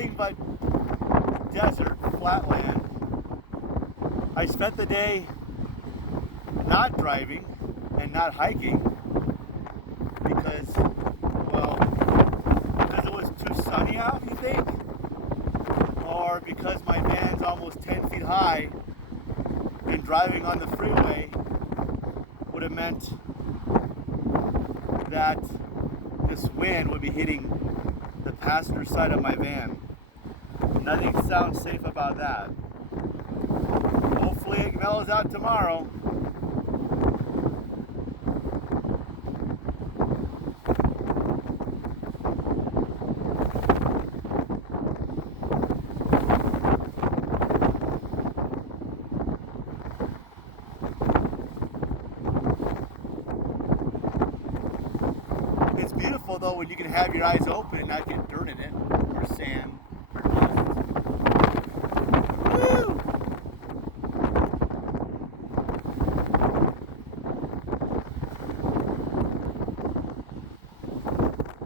nothing but desert, flatland. I spent the day not driving and not hiking because, well, because it was too sunny out, you think? Or because my van's almost 10 feet high and driving on the freeway would have meant that this wind would be hitting the passenger side of my van. Nothing sounds safe about that. Hopefully it mellows out tomorrow. It's beautiful though when you can have your eyes open and not get dirt in it or sand.